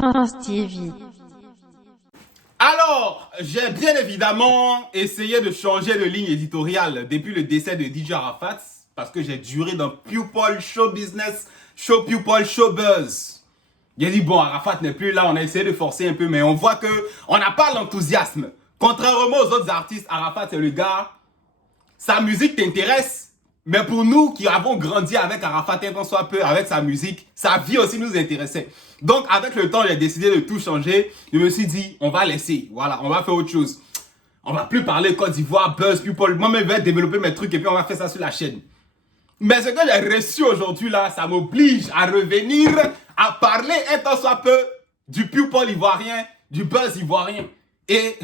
France TV. Alors, j'ai bien évidemment essayé de changer de ligne éditoriale depuis le décès de DJ Arafat parce que j'ai duré dans People Show Business, Show People Show Buzz. J'ai dit bon, Arafat n'est plus là, on a essayé de forcer un peu, mais on voit que on n'a pas l'enthousiasme. Contrairement aux autres artistes, Arafat c'est le gars, sa musique t'intéresse, mais pour nous qui avons grandi avec Arafat, un qu'on soit peu avec sa musique, sa vie aussi nous intéressait. Donc avec le temps, j'ai décidé de tout changer. Je me suis dit, on va laisser, voilà, on va faire autre chose. On va plus parler Côte d'Ivoire, Buzz, People. Moi-même, je vais développer mes trucs et puis on va faire ça sur la chaîne. Mais ce que j'ai reçu aujourd'hui là, ça m'oblige à revenir à parler un tant soit peu du People ivoirien, du Buzz ivoirien. Et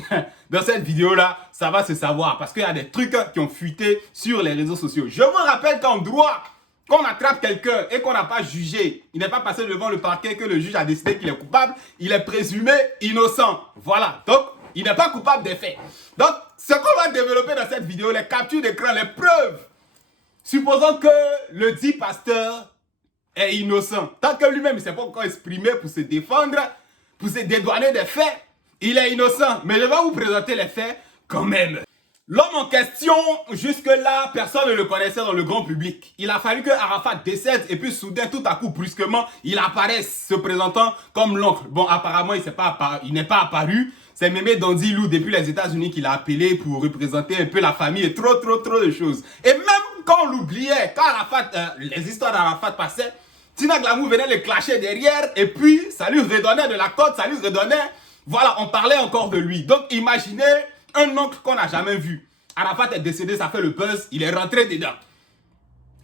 dans cette vidéo-là, ça va se savoir parce qu'il y a des trucs qui ont fuité sur les réseaux sociaux. Je vous rappelle qu'en droit, quand on attrape quelqu'un et qu'on n'a pas jugé, il n'est pas passé devant le parquet que le juge a décidé qu'il est coupable, il est présumé innocent. Voilà, donc il n'est pas coupable des faits. Donc, ce qu'on va développer dans cette vidéo, les captures d'écran, les preuves, supposons que le dit pasteur est innocent, tant que lui-même ne s'est pas encore exprimé pour se défendre, pour se dédouaner des faits, il est innocent, mais je vais vous présenter les faits quand même. L'homme en question, jusque-là, personne ne le connaissait dans le grand public. Il a fallu que Arafat décède et puis soudain, tout à coup, brusquement, il apparaisse se présentant comme l'oncle. Bon, apparemment, il n'est pas apparu. C'est Mémé Dandilou depuis les États-Unis qu'il a appelé pour représenter un peu la famille et trop de choses. Et même quand on l'oubliait, quand les histoires d'Arafat passaient, Tina Glamour venait le clasher derrière et puis ça lui redonnait de la cote, ça lui redonnait... Voilà, on parlait encore de lui. Donc, imaginez un oncle qu'on n'a jamais vu. Arafat est décédé, ça fait le buzz, il est rentré dedans.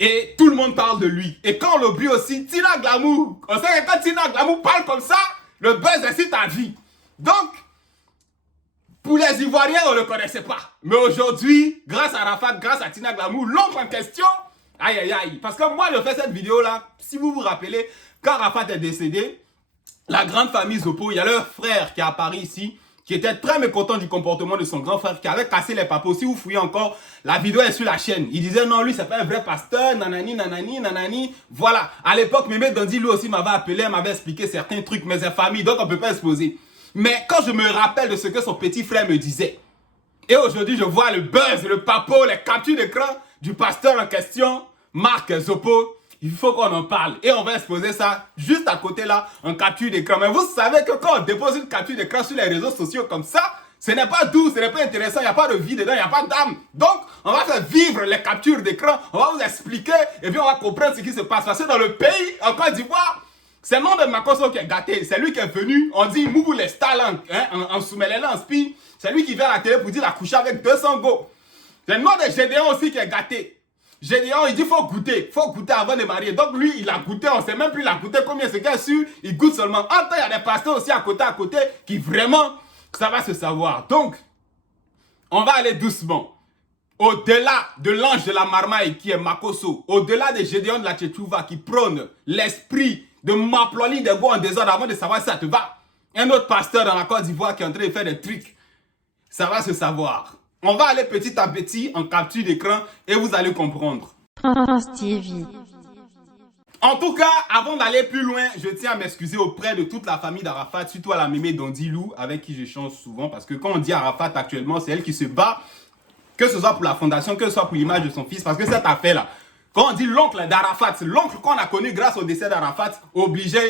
Et tout le monde parle de lui. Et quand on l'oublie aussi, Tina Glamour, on sait que quand Tina Glamour parle comme ça, le buzz incite à vie. Donc, pour les Ivoiriens, on ne le connaissait pas. Mais aujourd'hui, grâce à Arafat, grâce à Tina Glamour, l'oncle en question, aïe aïe aïe. Parce que moi, je fais cette vidéo-là, si vous vous rappelez, quand Arafat est décédé, la grande famille Zopo, il y a leur frère qui est apparu ici, qui était très mécontent du comportement de son grand frère, qui avait cassé les papos. Si vous fouillez encore, la vidéo est sur la chaîne. Il disait non, lui c'est pas un vrai pasteur, nanani, nanani, nanani. Voilà. À l'époque, Mémé Dandy, lui aussi m'avait appelé, m'avait expliqué certains trucs, mais c'est famille, donc on peut pas exposer. Mais quand je me rappelle de ce que son petit frère me disait, et aujourd'hui je vois le buzz, le papo, les captures d'écran du pasteur en question, Marc Zopo, il faut qu'on en parle. Et on va exposer ça juste à côté là, en capture d'écran. Mais vous savez que quand on dépose une capture d'écran sur les réseaux sociaux comme ça, ce n'est pas doux, ce n'est pas intéressant, il n'y a pas de vie dedans, il n'y a pas d'âme. Donc, on va faire vivre les captures d'écran, on va vous expliquer et puis on va comprendre ce qui se passe. Parce que dans le pays, en Côte d'Ivoire, c'est le nom de Makosso qui est gâté. C'est lui qui est venu, on dit Mougou les Stalang, en Soumelele, en Spi. C'est lui qui vient à la télé pour dire la coucher avec 200 go. C'est le nom de Gédéon aussi qui est gâté. Gédéon, il dit faut goûter avant de marier. Donc lui, il a goûté, on ne sait même plus il a goûté combien c'est qu'il su, il goûte seulement. En temps, il y a des pasteurs aussi à côté qui vraiment, ça va se savoir. Donc, on va aller doucement. Au-delà de l'ange de la marmaille qui est Makosso, au-delà de Gédéon de la Tchétchouva qui prône l'esprit de Maploli de go en désordre avant de savoir si ça te va. Un autre pasteur dans la Côte d'Ivoire qui est en train de faire des trucs. Ça va se savoir. On va aller petit à petit en capture d'écran et vous allez comprendre. France TV. En tout cas, avant d'aller plus loin, je tiens à m'excuser auprès de toute la famille d'Arafat, surtout à la Mémé Dandilou, avec qui j'échange souvent, parce que quand on dit Arafat actuellement, c'est elle qui se bat, que ce soit pour la fondation, que ce soit pour l'image de son fils, parce que cette affaire-là, quand on dit l'oncle d'Arafat, c'est l'oncle qu'on a connu grâce au décès d'Arafat, obligé,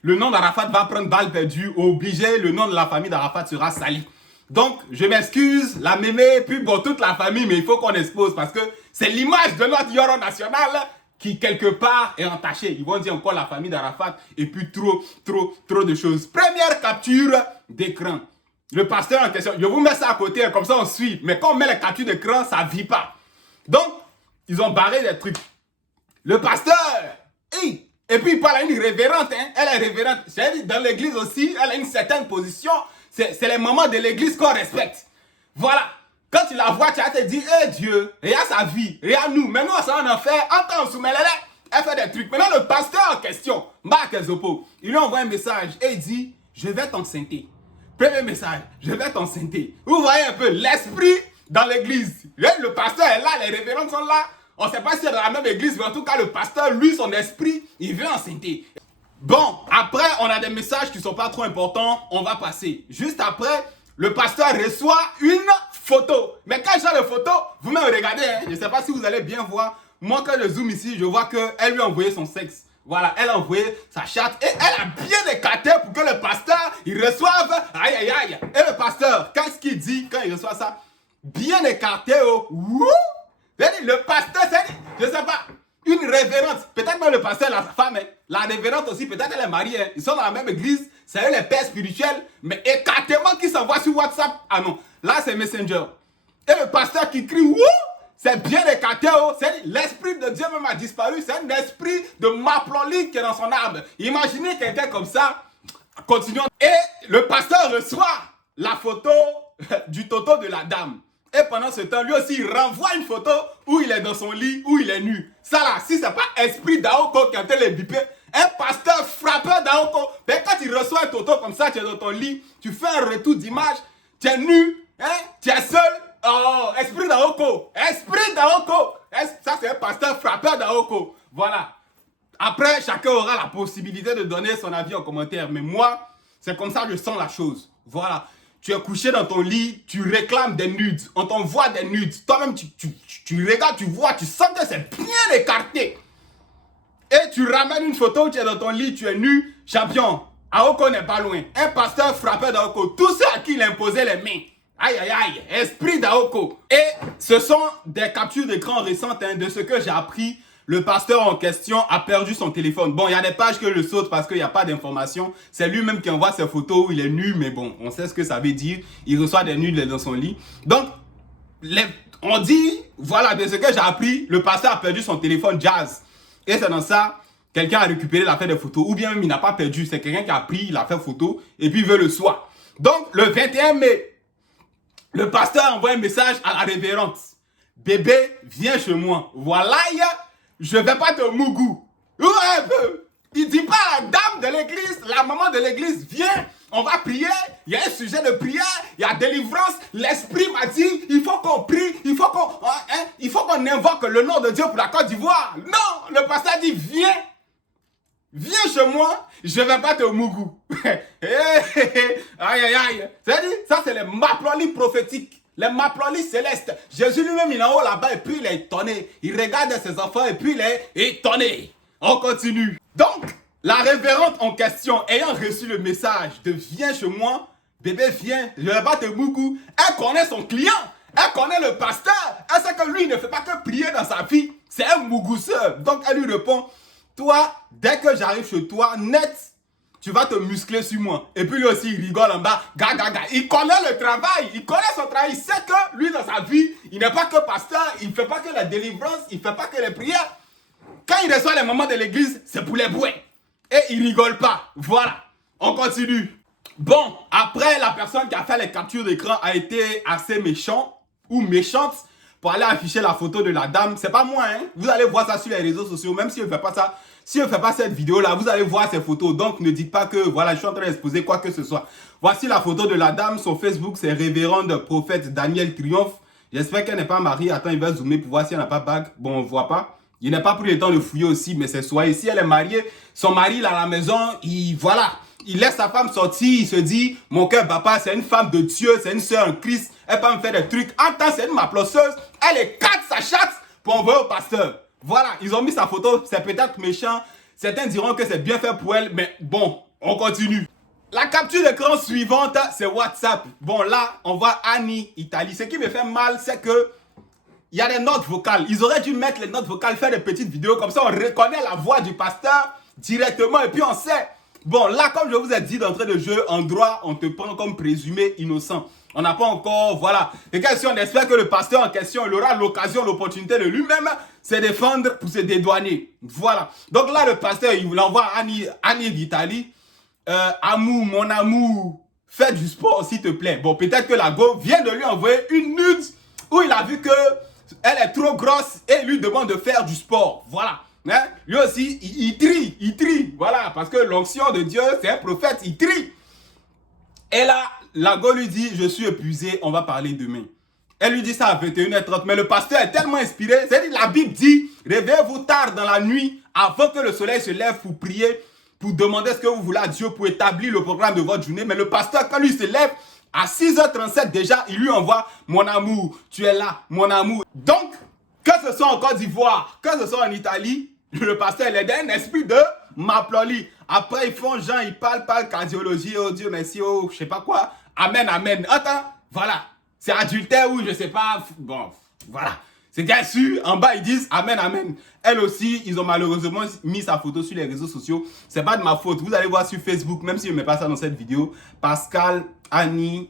le nom d'Arafat va prendre balle perdue, obligé, le nom de la famille d'Arafat sera sali. Donc, je m'excuse, la mémé, puis bon, toute la famille, mais il faut qu'on expose parce que c'est l'image de notre Yoro national qui, quelque part, est entachée. Ils vont dire encore la famille d'Arafat et puis trop de choses. Première capture d'écran. Le pasteur en question, je vous mets ça à côté, comme ça on suit. Mais quand on met la capture d'écran, ça ne vit pas. Donc, ils ont barré des trucs. Le pasteur, et puis il parle à une révérende, elle est révérende. J'ai dit, dans l'église aussi, elle a une certaine position. C'est les mamans de l'église qu'on respecte. Voilà. Quand tu la vois, tu vas te dire, hé Dieu, regarde sa vie, regarde nous. Mais nous, ça en fait, en temps sous elle fait des trucs. Maintenant, le pasteur en question, Marc Zopo, il lui envoie un message et il dit, je vais t'enceinter. Premier message, je vais t'enceinter. Vous voyez un peu l'esprit dans l'église. Le pasteur est là, les révérends sont là. On ne sait pas si c'est dans la même église, mais en tout cas, le pasteur, lui, son esprit, il veut enceinter. Bon, après, on a des messages qui sont pas trop importants. On va passer. Juste après, le pasteur reçoit une photo. Mais quand j'ai la photo, vous me regardez. Hein, je ne sais pas si vous allez bien voir. Moi, quand je zoome ici, je vois qu'elle lui a envoyé son sexe. Voilà, elle a envoyé sa chatte et elle a bien écarté pour que le pasteur, il reçoive. Aïe, aïe, aïe. Et le pasteur, qu'est-ce qu'il dit quand il reçoit ça? Bien écarté, oh. Wouh! Le pasteur, c'est, je sais pas, une révérente. Peut-être même le pasteur, la femme, hein. La révérente aussi, peut-être elle est mariée. Hein. Ils sont dans la même église. C'est eux les pères spirituels. Mais écartement qui s'envoie sur WhatsApp. Ah non, là c'est Messenger. Et le pasteur qui crie, wouh! C'est bien écarté, oh. L'esprit de Dieu même a disparu. C'est un esprit de Maploli qui est dans son âme. Imaginez quelqu'un comme ça. Continuons. Et le pasteur reçoit la photo du toto de la dame. Et pendant ce temps, lui aussi, il renvoie une photo où il est dans son lit, où il est nu. Ça là, si c'est pas esprit d'Aoko qui a été les bipé, un pasteur frappeur d'Aoko, mais quand il reçoit un toto comme ça, tu es dans ton lit, tu fais un retour d'image, tu es nu, hein, tu es seul. Oh, esprit d'Aoko, esprit d'Aoko. Ça, c'est un pasteur frappeur d'Aoko. Voilà. Après, chacun aura la possibilité de donner son avis en commentaire. Mais moi, c'est comme ça que je sens la chose. Voilà. Tu es couché dans ton lit, tu réclames des nudes. On t'envoie des nudes. Toi-même, tu regardes, tu vois, tu sens que c'est bien écarté. Et tu ramènes une photo où tu es dans ton lit, tu es nu. Champion, Aoko n'est pas loin. Un pasteur frappé d'Aoko. Tous ceux à qui il imposait les mains. Aïe, aïe, aïe. Esprit d'Aoko. Et ce sont des captures d'écran récentes hein, de ce que j'ai appris. Le pasteur en question a perdu son téléphone. Bon, il y a des pages que je saute parce qu'il n'y a pas d'informations. C'est lui-même qui envoie ses photos où il est nu, mais bon, on sait ce que ça veut dire. Il reçoit des nudes dans son lit. Donc, on dit, voilà, de ce que j'ai appris, le pasteur a perdu son téléphone Jazz. Et c'est dans ça, quelqu'un a récupéré l'affaire des photos. Ou bien même, il n'a pas perdu. C'est quelqu'un qui a pris l'affaire photo et puis il veut le soir. Donc, le 21 mai, le pasteur envoie un message à la révérente. Bébé, viens chez moi. Voilà, je vais pas te mougou. Il dit pas à la dame de l'église, la maman de l'église, viens, on va prier. Il y a un sujet de prière, il y a délivrance. L'esprit m'a dit, il faut qu'on prie, il faut qu'on invoque le nom de Dieu pour la Côte d'Ivoire. Non, le pasteur dit, viens. Viens chez moi, je vais pas te mougou. Aïe, aïe, aïe. C'est-à-dire, ça c'est les maplolis prophétiques. Les maplolis célestes. Jésus lui-même, il est en haut là-bas et puis il est étonné. Il regarde ses enfants et puis il est étonné. On continue. Donc, la révérende en question, ayant reçu le message de viens chez moi, bébé viens, je vais pas te mougou. Elle connaît son client. Elle connaît le pasteur. Elle sait que lui, il ne fait pas que prier dans sa vie. C'est un mougousseur. Donc, elle lui répond, toi, dès que j'arrive chez toi, net, tu vas te muscler sur moi. Et puis lui aussi, il rigole en bas. Gaga. Il connaît le travail. Il connaît son travail. Il sait que lui, dans sa vie, il n'est pas que pasteur. Il ne fait pas que la délivrance. Il ne fait pas que les prières. Quand il reçoit les moments de l'église, c'est pour les bouets. Et il rigole pas. Voilà. On continue. Bon, après, la personne qui a fait les captures d'écran a été assez méchant ou méchante pour aller afficher la photo de la dame. C'est pas moi, hein. Vous allez voir ça sur les réseaux sociaux. Même si je ne fais pas ça. Si je ne fais pas cette vidéo-là, vous allez voir ces photos. Donc, ne dites pas que, voilà, je suis en train d'exposer quoi que ce soit. Voici la photo de la dame. Son Facebook, c'est Révérende Prophète Daniel Triomphe. J'espère qu'elle n'est pas mariée. Attends, il va zoomer pour voir si elle n'a pas bague. Bon, on ne voit pas. Il n'a pas pris le temps de fouiller aussi, mais c'est soit si elle est mariée, son mari, là, à la maison, voilà. Il laisse sa femme sortir, il se dit, mon cœur papa, c'est une femme de Dieu, c'est une sœur en Christ. Elle peut me faire des trucs. En temps, c'est une maploseuse. Elle écarte sa chatte pour envoyer au pasteur. Voilà, ils ont mis sa photo, c'est peut-être méchant. Certains diront que c'est bien fait pour elle, mais bon, on continue. La capture d'écran suivante, c'est WhatsApp. Bon, là, on voit Annie, Italie. Ce qui me fait mal, c'est que il y a des notes vocales. Ils auraient dû mettre les notes vocales, faire des petites vidéos. Comme ça, on reconnaît la voix du pasteur directement. Et puis, on sait. Bon, là, comme je vous ai dit d'entrée de jeu, en droit, on te prend comme présumé innocent. On n'a pas encore, voilà. Et si on espère que le pasteur en question, il aura l'occasion, l'opportunité de lui-même se défendre pour se dédouaner. Voilà. Donc là, le pasteur, il envoie à Annie d'Italie. Amour, mon amour, fais du sport, s'il te plaît. Bon, peut-être que la go vient de lui envoyer une nude où il a vu que elle est trop grosse et lui demande de faire du sport. Voilà. Hein? Lui aussi, il trie. Voilà. Parce que l'onction de Dieu, c'est un prophète, il trie. Et là, la go lui dit, je suis épuisé, on va parler demain. Elle lui dit ça à 21h30, mais le pasteur est tellement inspiré. C'est-à-dire, la Bible dit, réveillez-vous tard dans la nuit, avant que le soleil se lève pour prier. pour demander ce que vous voulez à Dieu pour établir le programme de votre journée. Mais le pasteur, quand lui se lève, à 6h37 déjà, il lui envoie « Mon amour, tu es là, mon amour ». Donc, que ce soit en Côte d'Ivoire, que ce soit en Italie, le pasteur, il est d'un esprit de Maploli. Après, ils font genre, ils parlent cardiologie, oh Dieu merci, oh je sais pas quoi. Amen, amen. Attends, voilà. C'est adultère ou je sais pas. Bon, voilà. C'est bien sûr, en bas ils disent Amen, Amen. Elle aussi, ils ont malheureusement mis sa photo sur les réseaux sociaux. C'est pas de ma faute. Vous allez voir sur Facebook, même si je ne mets pas ça dans cette vidéo. Pascal, Annie,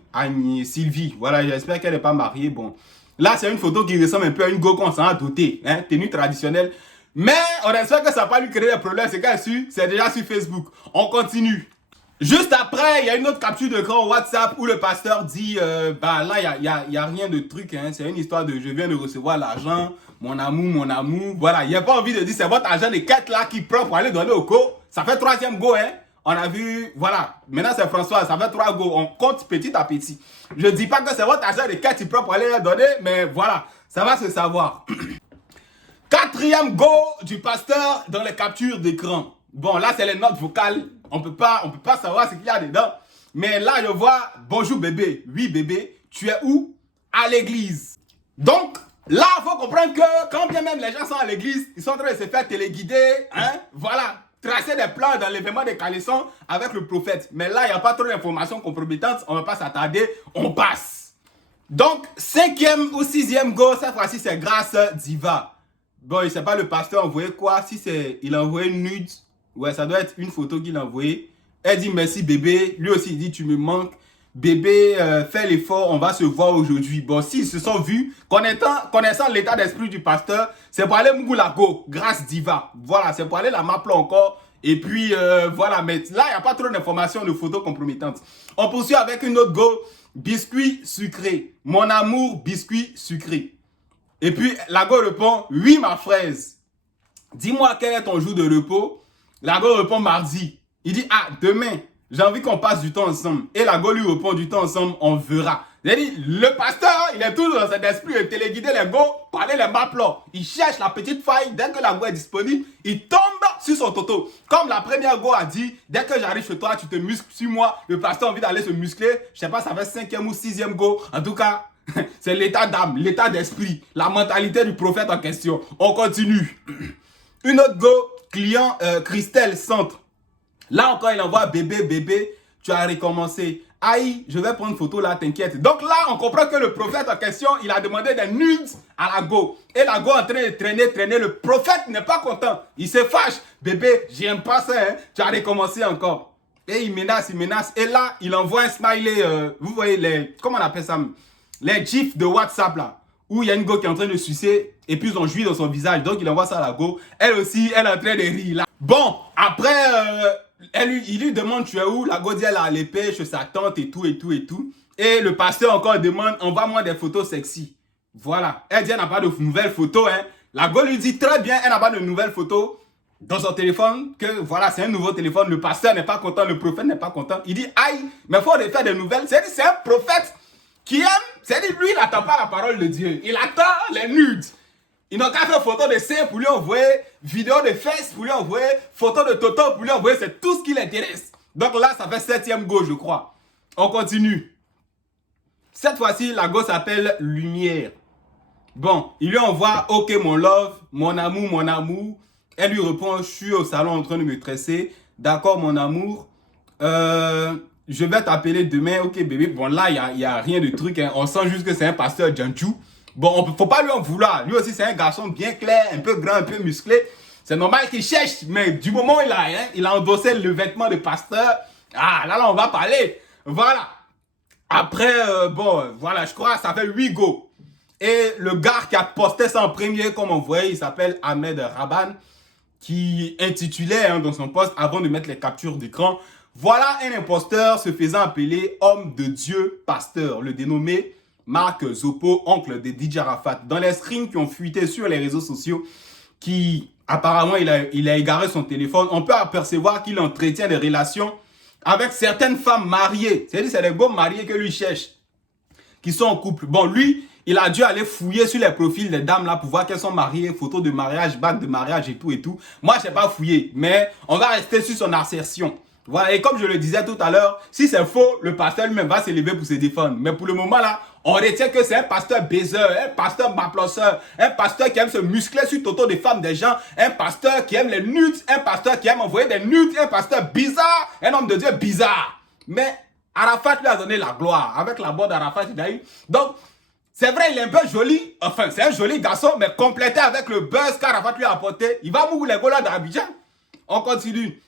Sylvie. Voilà, j'espère qu'elle n'est pas mariée. Bon, là, c'est une photo qui ressemble un peu à une go qu'on s'en a dotée. Hein, tenue traditionnelle. Mais on espère que ça va pas lui créer des problèmes. C'est qu'elle c'est déjà sur Facebook. On continue. Juste après, il y a une autre capture d'écran WhatsApp où le pasteur dit bah là, il y a rien de truc. Hein, c'est une histoire de je viens de recevoir l'argent, mon amour, mon amour. Voilà, il n'y a pas envie de dire c'est votre argent de 4 là qui prend pour aller donner au go. Ça fait 3e go, hein. On a vu, voilà. Maintenant, c'est François, ça fait 3 go. On compte petit à petit. Je ne dis pas que c'est votre argent de 4 qui prend pour aller donner, mais voilà, ça va se savoir. 4e go du pasteur dans les captures d'écran. Bon, là, c'est les notes vocales. On peut pas savoir ce qu'il y a dedans. Mais là, je vois, bonjour bébé. Oui, bébé, tu es où? À l'église. Donc, là, il faut comprendre que quand bien même les gens sont à l'église, ils sont en train de se faire téléguider. Hein? Voilà. Tracer des plans dans l'événement des Calisson avec le prophète. Mais là, il n'y a pas trop d'informations compromettantes. On ne va pas s'attarder. On passe. Donc, 5e ou 6e go, cette fois-ci, c'est grâce Diva. Bon, il ne sait pas le pasteur envoyé quoi. Si c'est, il a envoyé une nude. Ouais, ça doit être une photo qu'il a envoyée. Elle dit merci bébé. Lui aussi, il dit tu me manques. Bébé, fais l'effort, on va se voir aujourd'hui. Bon, s'ils se sont vus, connaissant l'état d'esprit du pasteur, c'est pour aller Mgoulago, grâce Diva. Voilà, c'est pour aller la m'appeler encore. Et puis, voilà, mais là, il n'y a pas trop d'informations, de photos compromettantes. On poursuit avec une autre go. Biscuit sucré. Mon amour, biscuit sucré. Et puis, la go répond, oui, ma fraise. Dis-moi quel est ton jour de repos. La go répond mardi. Il dit, ah, demain, j'ai envie qu'on passe du temps ensemble. Et la go lui répond, du temps ensemble, on verra. C'est-à-dire, le pasteur, il est toujours dans cet esprit de téléguider les go, parler les maplats. Il cherche la petite faille. Dès que la go est disponible, il tombe sur son toto. Comme la première go a dit, dès que j'arrive chez toi, tu te muscles sur moi. Le pasteur a envie d'aller se muscler. Je sais pas, ça fait 5e ou 6e go. En tout cas, c'est l'état d'âme, l'état d'esprit, la mentalité du prophète en question. On continue. Une autre go, client Christelle Centre. Là encore, il envoie bébé, bébé, tu as recommencé. Aïe, je vais prendre une photo là, t'inquiète. Donc là, on comprend que le prophète en question, il a demandé des nudes à la go. Et la go est en train de traîner. Le prophète n'est pas content. Il se fâche. Bébé, j'aime pas ça, hein. Tu as recommencé encore. Et il menace. Et là, il envoie un smiley, vous voyez, comment on appelle ça? Les gifs de WhatsApp là. Où il y a une go qui est en train de sucer et puis ils ont joui dans son visage. Donc il envoie ça à la go. Elle aussi, elle est en train de rire là. Bon, après, il lui demande tu es où. La go dit elle est à l'épée chez sa tante et tout. Et le pasteur encore demande envoie-moi des photos sexy. Voilà. Elle dit elle n'a pas de nouvelles photos. Hein. La go lui dit très bien, elle n'a pas de nouvelles photos dans son téléphone. Que voilà, c'est un nouveau téléphone. Le pasteur n'est pas content, le prophète n'est pas content. Il dit aïe, mais il faut refaire des nouvelles. C'est un prophète qui aime, c'est-à-dire lui, il n'attend pas la parole de Dieu. Il attend les nudes. Il n'a qu'à faire photo de seins pour lui envoyer, vidéo de fesses pour lui envoyer, photo de toto pour lui envoyer. C'est tout ce qui l'intéresse. Donc là, ça fait 7e go, je crois. On continue. Cette fois-ci, la go s'appelle Lumière. Bon, il lui envoie « Ok, mon love, mon amour, mon amour ». Elle lui répond « Je suis au salon en train de me tresser. D'accord, mon amour. Je vais t'appeler demain. Ok, bébé. » Bon, là, il n'y a rien de truc. Hein. On sent juste que c'est un pasteur Djanjou. Bon, faut pas lui en vouloir. Lui aussi, c'est un garçon bien clair, un peu grand, un peu musclé. C'est normal qu'il cherche. Mais du moment où il a endossé le vêtement de pasteur, ah, là, on va parler. Voilà. Après, bon, voilà, je crois que ça fait 8 go. Et le gars qui a posté ça en premier, comme on voyait, il s'appelle Ahmed Raban, qui intitulait dans son post, avant de mettre les captures d'écran, voilà un imposteur se faisant appeler homme de Dieu pasteur, le dénommé Marc Zopo, oncle de DJ Arafat. Dans les screens qui ont fuité sur les réseaux sociaux, qui apparemment il a égaré son téléphone, on peut apercevoir qu'il entretient des relations avec certaines femmes mariées. C'est-à-dire c'est des beaux mariés que lui cherche, qui sont en couple. Bon, lui, Il a dû aller fouiller sur les profils des dames là pour voir qu'elles sont mariées, photos de mariage, bague de mariage et tout et tout. Moi, je n'ai pas fouillé, mais on va rester sur son assertion. Voilà, et comme je le disais tout à l'heure, si c'est faux, le pasteur lui-même va s'élever pour se défendre. Mais pour le moment là, on retient que c'est un pasteur baiser, un pasteur maplosseur, un pasteur qui aime se muscler sur toto des femmes des gens, un pasteur qui aime les nudes, un pasteur qui aime envoyer des nudes, un pasteur bizarre, un homme de Dieu bizarre. Mais Arafat lui a donné la gloire. Avec la mort d'Arafat, il a eu. Donc, c'est vrai, il est un peu joli. Enfin, c'est un joli garçon, mais complété avec le buzz qu'Arafat lui a apporté, il va mourir les golas d'Abidjan. On continue.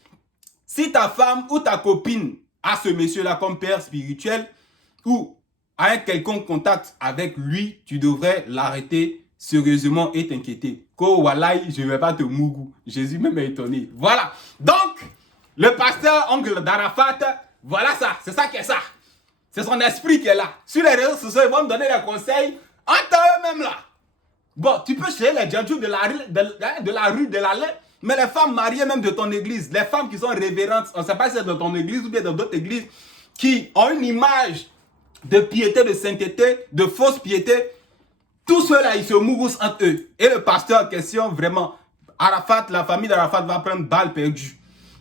Si ta femme ou ta copine a ce monsieur-là comme père spirituel ou a un quelconque contact avec lui, tu devrais l'arrêter sérieusement et t'inquiéter. Ko walai, je ne vais pas te mougou. Jésus même est étonné. Voilà. Donc, le pasteur oncle d'Arafat, voilà ça. C'est ça qui est ça. C'est son esprit qui est là. Sur les réseaux sociaux, ils vont me donner des conseils entre eux-mêmes là. Bon, tu peux chercher les djadjous de la rue, de la laine. Mais les femmes mariées même de ton église, les femmes qui sont révérentes, on ne sait pas si c'est dans ton église ou bien dans d'autres églises, qui ont une image de piété, de sainteté, de fausse piété, tous ceux-là, ils se mouroussent entre eux. Et le pasteur en question, vraiment, Arafat, la famille d'Arafat va prendre balle perdue.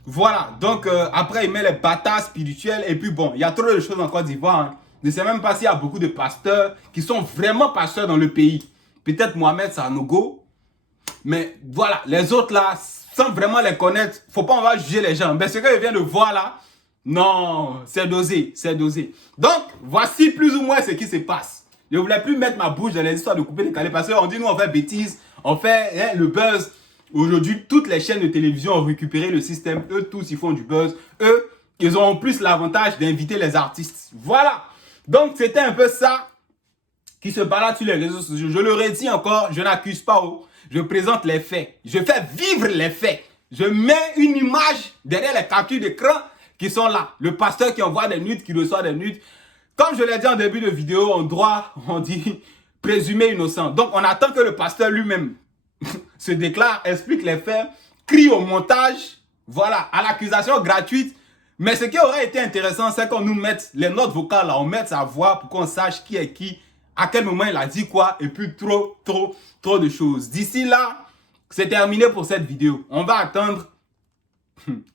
Voilà, donc après, il met les bâtards spirituels, et puis bon, il y a trop de choses en Côte d'Ivoire. Hein. Je ne sais même pas s'il y a beaucoup de pasteurs qui sont vraiment pasteurs dans le pays. Peut-être Mohamed Sanogo. Mais voilà, les autres là, sans vraiment les connaître, faut pas on va juger les gens. Mais ce que je viens de voir là, non, c'est dosé, c'est dosé. Donc, voici plus ou moins ce qui se passe. Je ne voulais plus mettre ma bouche dans les histoires de couper les calés parce qu'on dit nous on fait bêtises, on fait le buzz. Aujourd'hui, toutes les chaînes de télévision ont récupéré le système. Eux tous, ils font du buzz. Eux, ils ont plus l'avantage d'inviter les artistes. Voilà. Donc, c'était un peu ça qui se balade sur les réseaux sociaux. Je le redis encore, je n'accuse pas. Je présente les faits. Je fais vivre les faits. Je mets une image derrière les captures d'écran qui sont là. Le pasteur qui envoie des nudes, qui reçoit des nudes. Comme je l'ai dit en début de vidéo, en droit, on dit présumé innocent. Donc, on attend que le pasteur lui-même se déclare, explique les faits, crie au montage, voilà, à l'accusation gratuite. Mais ce qui aurait été intéressant, c'est qu'on nous mette les notes vocales là, on mette sa voix pour qu'on sache qui est qui, à quel moment il a dit quoi, et puis trop de choses. D'ici là, c'est terminé pour cette vidéo. On va attendre,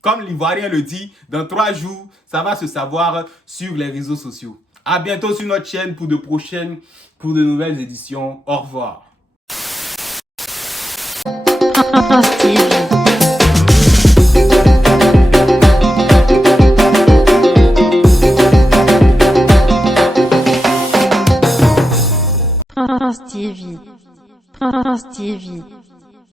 comme l'Ivoirien le dit, dans 3 jours, ça va se savoir sur les réseaux sociaux. À bientôt sur notre chaîne pour de nouvelles éditions. Au revoir. Prince TV. Prince TV.